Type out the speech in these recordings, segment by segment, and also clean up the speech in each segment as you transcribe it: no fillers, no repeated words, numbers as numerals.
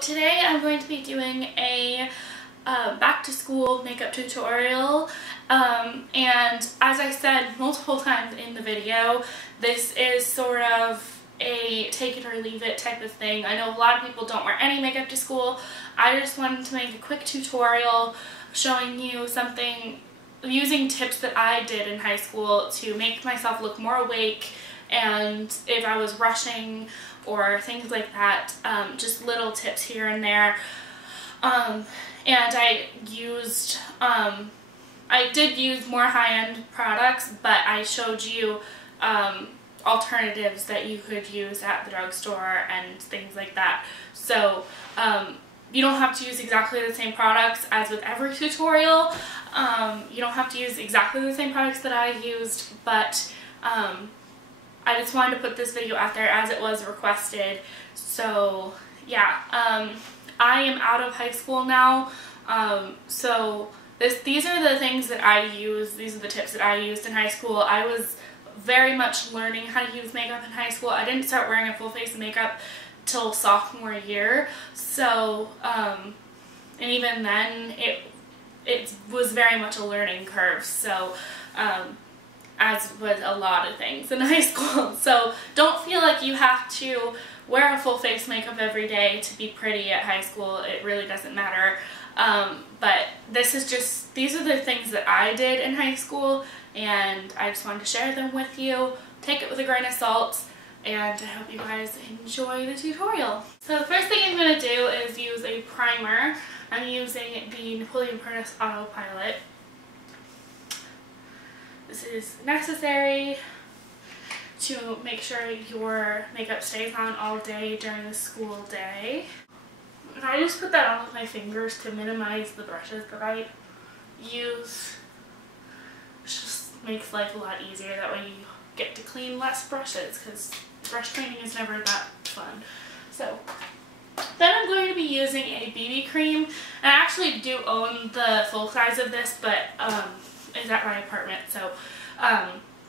today I'm going to be doing a back to school makeup tutorial, and as I said multiple times in the video, this is sort of a take it or leave it type of thing. I know a lot of people don't wear any makeup to school. I just wanted to make a quick tutorial showing you something, using tips that I did in high school to make myself look more awake, and if I was rushing or things like that, just little tips here and there. And I did use more high-end products, but I showed you alternatives that you could use at the drugstore and things like that. So you don't have to use exactly the same products as with every tutorial. You don't have to use exactly the same products that I used, but I just wanted to put this video out there as it was requested. So yeah, I am out of high school now, so these are the things that I use. These are the tips that I used in high school. I was very much learning how to use makeup in high school. I didn't start wearing a full face of makeup till sophomore year, so and even then it was very much a learning curve. So as with a lot of things in high school. So don't feel like you have to wear a full face makeup every day to be pretty at high school. It really doesn't matter. But these are the things that I did in high school, and I just wanted to share them with you. Take it with a grain of salt, and I hope you guys enjoy the tutorial. So the first thing I'm going to do is use a primer. I'm using the Napoleon Furnace Autopilot. This is necessary to make sure your makeup stays on all day during the school day. And I just put that on with my fingers to minimize the brushes that I use. It just makes life a lot easier. That way you get to clean less brushes, because brush cleaning is never that fun. So then I'm going to be using a BB cream. And I actually do own the full size of this, but is at my apartment. So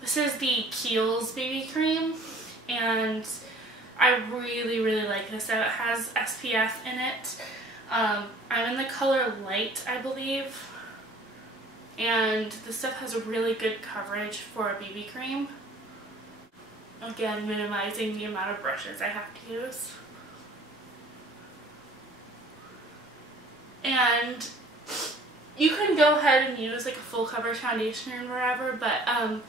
this is the Kiehl's BB cream, and I really like this. So it has SPF in it. I'm in the color light, I believe, and this stuff has a really good coverage for a BB cream. Again, minimizing the amount of brushes I have to use. And you can go ahead and use like a full coverage foundation or whatever, but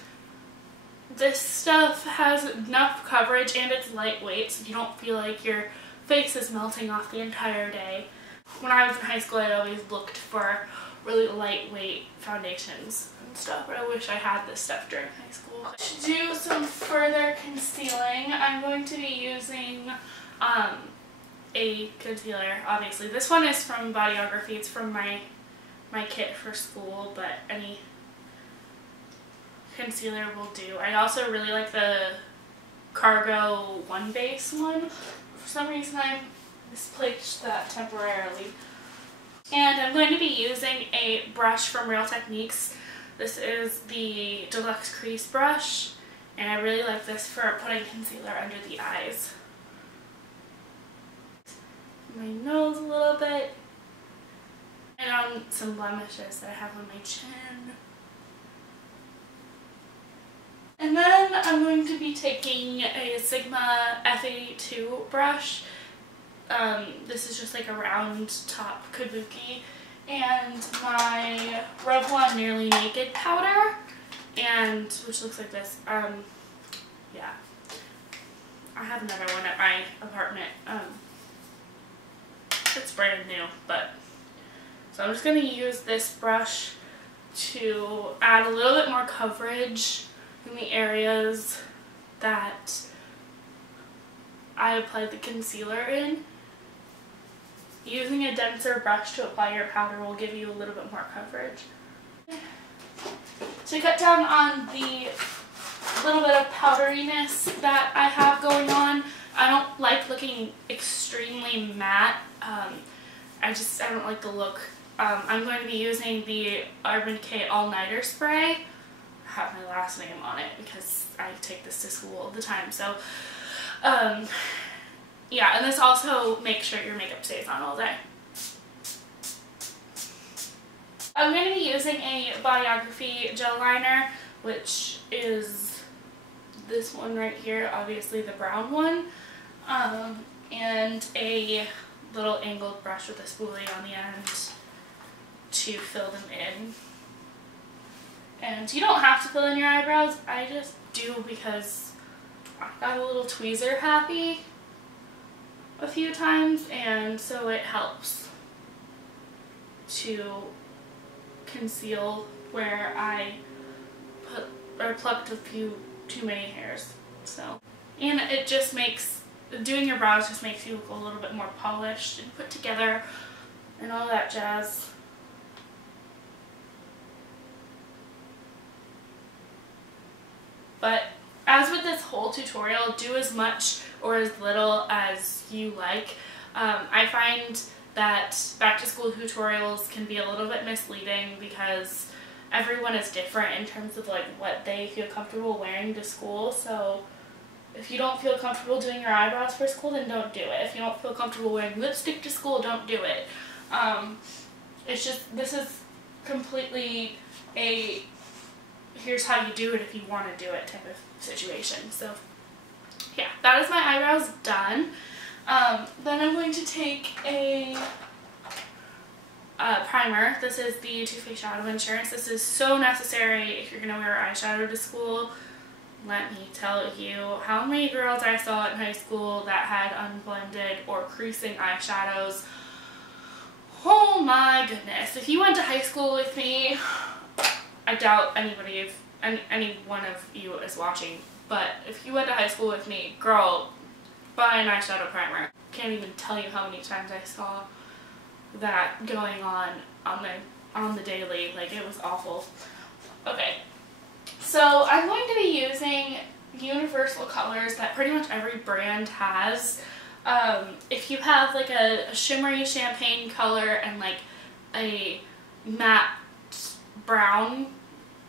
this stuff has enough coverage and it's lightweight, so you don't feel like your face is melting off the entire day. When I was in high school, I always looked for really lightweight foundations and stuff, but I wish I had this stuff during high school. To do some further concealing, I'm going to be using a concealer. Obviously, this one is from Bodyography. It's from my kit for school, but any concealer will do. I also really like the Cargo One Base one. For some reason I misplaced that temporarily. And I'm going to be using a brush from Real Techniques. This is the Deluxe Crease Brush, and I really like this for putting concealer under the eyes. My nose a little bit, and on some blemishes that I have on my chin. And then I'm going to be taking a Sigma F82 brush. This is just like a round top kabuki, and my Revlon Nearly Naked powder, and which looks like this. Yeah, I have another one at my apartment. It's brand new, but so I'm just going to use this brush to add a little bit more coverage in the areas that I applied the concealer in. Using a denser brush to apply your powder will give you a little bit more coverage. To cut down on the little bit of powderiness that I have going on, I don't like looking extremely matte. I don't like the look. I'm going to be using the Urban Decay All Nighter Spray. I have my last name on it because I take this to school all the time. So Yeah, and this also makes sure your makeup stays on all day. I'm going to be using a Bodyography gel liner, which is this one right here, obviously the brown one, and a little angled brush with a spoolie on the end to fill them in. And you don't have to fill in your eyebrows, I just do because I got a little tweezer happy a few times, and so it helps to conceal where I put or plucked a few too many hairs. So, and it just makes, doing your brows just makes you look a little bit more polished and put together and all that jazz. But as with this whole tutorial, do as much or as little as you like. I find that back to school tutorials can be a little bit misleading because everyone is different in terms of like what they feel comfortable wearing to school. So if you don't feel comfortable doing your eyebrows for school, then don't do it. If you don't feel comfortable wearing lipstick to school, don't do it. It's just, this is completely a here's how you do it if you want to do it type of situation. So yeah, that is my eyebrows done. Then I'm going to take a primer. This is the Too Faced Shadow Insurance. This is so necessary if you're going to wear eyeshadow to school. Let me tell you how many girls I saw in high school that had unblended or creasing eyeshadows. Oh my goodness. If you went to high school with me, I doubt any one of you is watching, but if you went to high school with me, girl, buy an eyeshadow primer. Can't even tell you how many times I saw that going on the daily. Like, it was awful. Okay, so I'm going to be using universal colors that pretty much every brand has. If you have like a shimmery champagne color and like a matte brown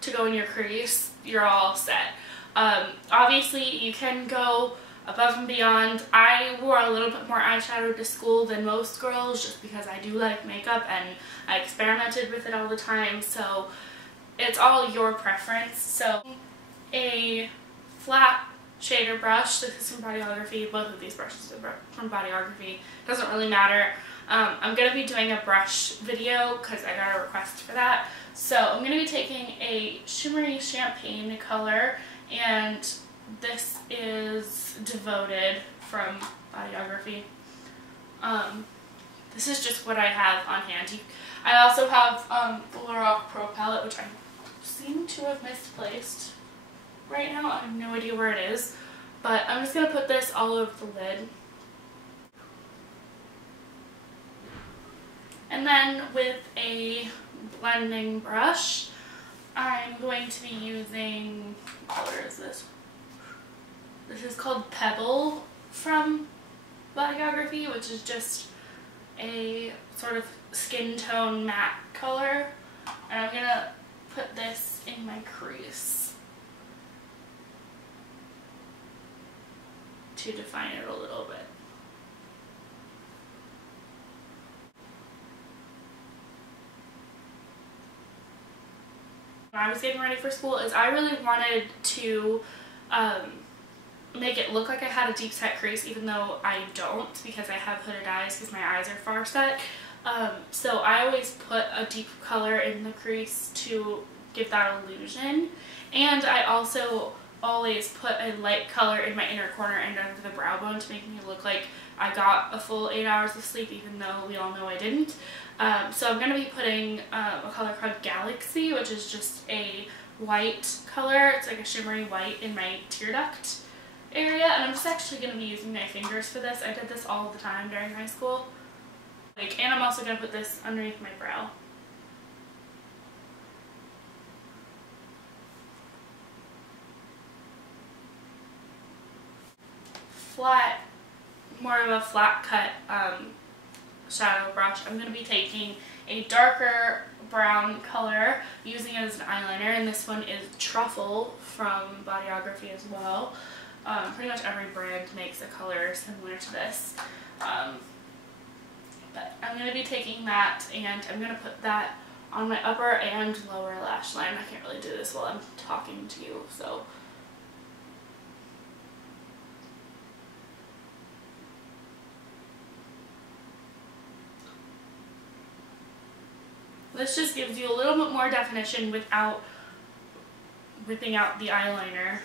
to go in your crease, you're all set. Obviously you can go above and beyond. I wore a little bit more eyeshadow to school than most girls just because I do like makeup and I experimented with it all the time, so it's all your preference. So a flat shader brush, this is from Bodyography, both of these brushes are from Bodyography, doesn't really matter. I'm going to be doing a brush video because I got a request for that. So I'm going to be taking a shimmery champagne color, and this is Devoted from Bodyography. This is just what I have on hand. I also have the Lorac Pro palette, which I seem to have misplaced right now. I have no idea where it is, but I'm just going to put this all over the lid. And then with a blending brush, I'm going to be using, what color is this? This is called Pebble from Bodyography, which is just a sort of skin tone matte color. And I'm going to put this in my crease to define it a little bit. When I was getting ready for school, is I really wanted to make it look like I had a deep set crease, even though I don't, because I have hooded eyes because my eyes are far set. So I always put a deep color in the crease to give that illusion, and I also always put a light color in my inner corner and under the brow bone to make me look like I got a full 8 hours of sleep, even though we all know I didn't. So I'm going to be putting a color called Galaxy, which is just a white color. It's like a shimmery white in my tear duct area, and I'm just actually going to be using my fingers for this. I did this all the time during high school. And I'm also going to put this underneath my brow. Flat, more of a flat cut shadow brush. I'm going to be taking a darker brown color, using it as an eyeliner, and this one is Truffle from Bodyography as well. Pretty much every brand makes a color similar to this. But I'm going to be taking that and I'm going to put that on my upper and lower lash line. I can't really do this while I'm talking to you, so. This just gives you a little bit more definition without whipping out the eyeliner.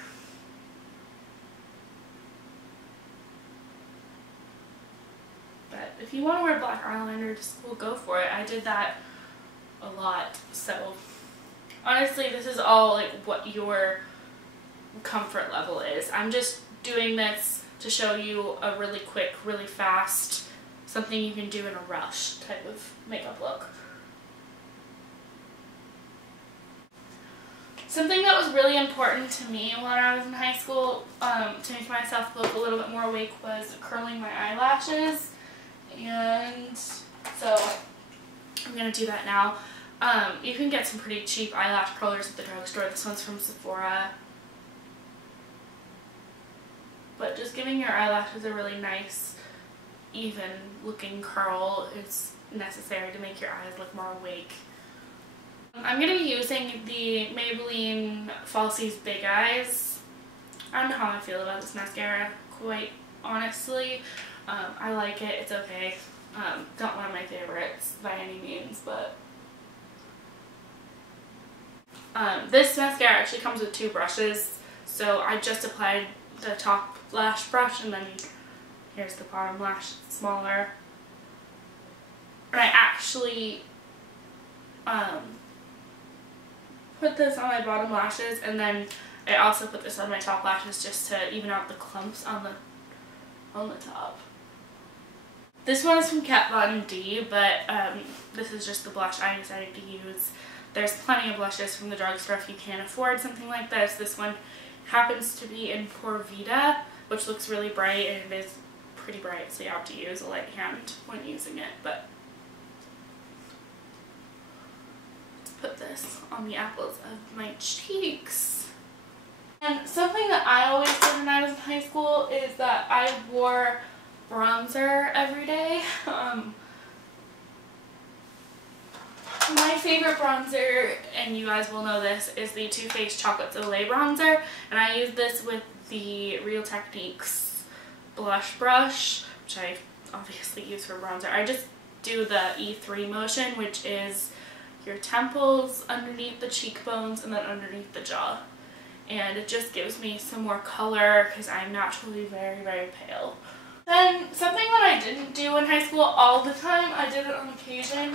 But if you want to wear black eyeliner to school, go for it. I did that a lot. So honestly, this is all like what your comfort level is. I'm just doing this to show you a really quick, really fast, something you can do in a rush type of makeup look. Something that was really important to me when I was in high school to make myself look a little bit more awake was curling my eyelashes. And so I'm going to do that now. You can get some pretty cheap eyelash curlers at the drugstore. This one's from Sephora. But just giving your eyelashes a really nice, even looking curl is necessary to make your eyes look more awake. I'm going to be using the Maybelline Falsies Big Eyes. I don't know how I feel about this mascara, quite honestly. I like it, it's okay. Not one of my favorites by any means, but this mascara actually comes with two brushes, so I just applied the top lash brush and then here's the bottom lash, smaller. And I actually put this on my bottom lashes, and then I also put this on my top lashes just to even out the clumps on the top. This one is from Kat Von D, but this is just the blush I decided to use. There's plenty of blushes from the drugstore if you can't afford something like this. This one happens to be in Pura Vida, which looks really bright, and it is pretty bright, so you have to use a light hand when using it. But let's put this on the apples of my cheeks. And something that I always did when I was in high school is that I wore bronzer every day. My favorite bronzer, and you guys will know this, is the Too Faced Chocolate Soleil bronzer, and I use this with the Real Techniques blush brush, which I obviously use for bronzer. I just do the E3 motion, which is your temples, underneath the cheekbones, and then underneath the jaw. And it just gives me some more color because I'm naturally very, very pale. Then something that I didn't do in high school all the time, I did it on occasion,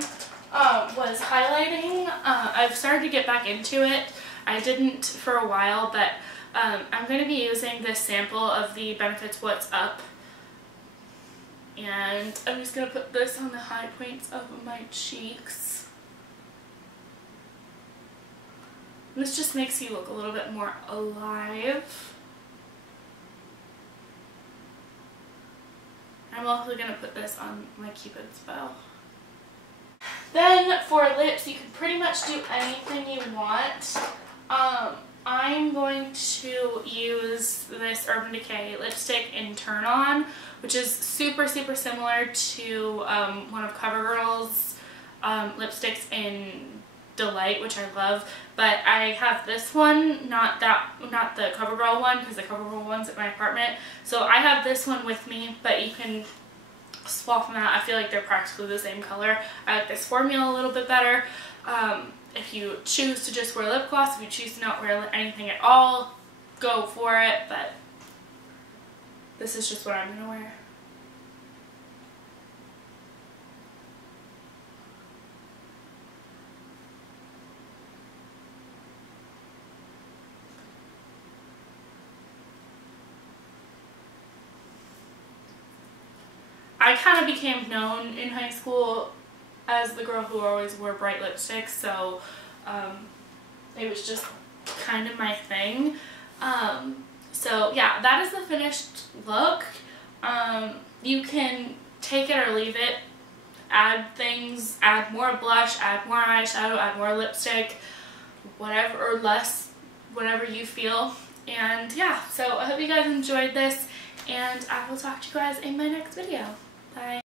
was highlighting. I've started to get back into it. I didn't for a while, but I'm going to be using this sample of the Benefits What's Up. And I'm just going to put this on the high points of my cheeks. And this just makes you look a little bit more alive. I'm also going to put this on my Cupid's bow. Then for lips, you can pretty much do anything you want. I'm going to use this Urban Decay lipstick in Turn On, which is super, super similar to one of CoverGirl's lipsticks in Delight, which I love, but I have this one, not the CoverGirl one, because the CoverGirl one's at my apartment. So I have this one with me, but you can swap them out. I feel like they're practically the same color. I like this formula a little bit better. If you choose to just wear lip gloss, if you choose to not wear anything at all, go for it, but this is just what I'm going to wear. I kind of became known in high school as the girl who always wore bright lipsticks, so it was just kind of my thing. So yeah, that is the finished look. You can take it or leave it, add things, add more blush, add more eyeshadow, add more lipstick, whatever, or less, whatever you feel. And yeah, so I hope you guys enjoyed this, and I will talk to you guys in my next video. Bye.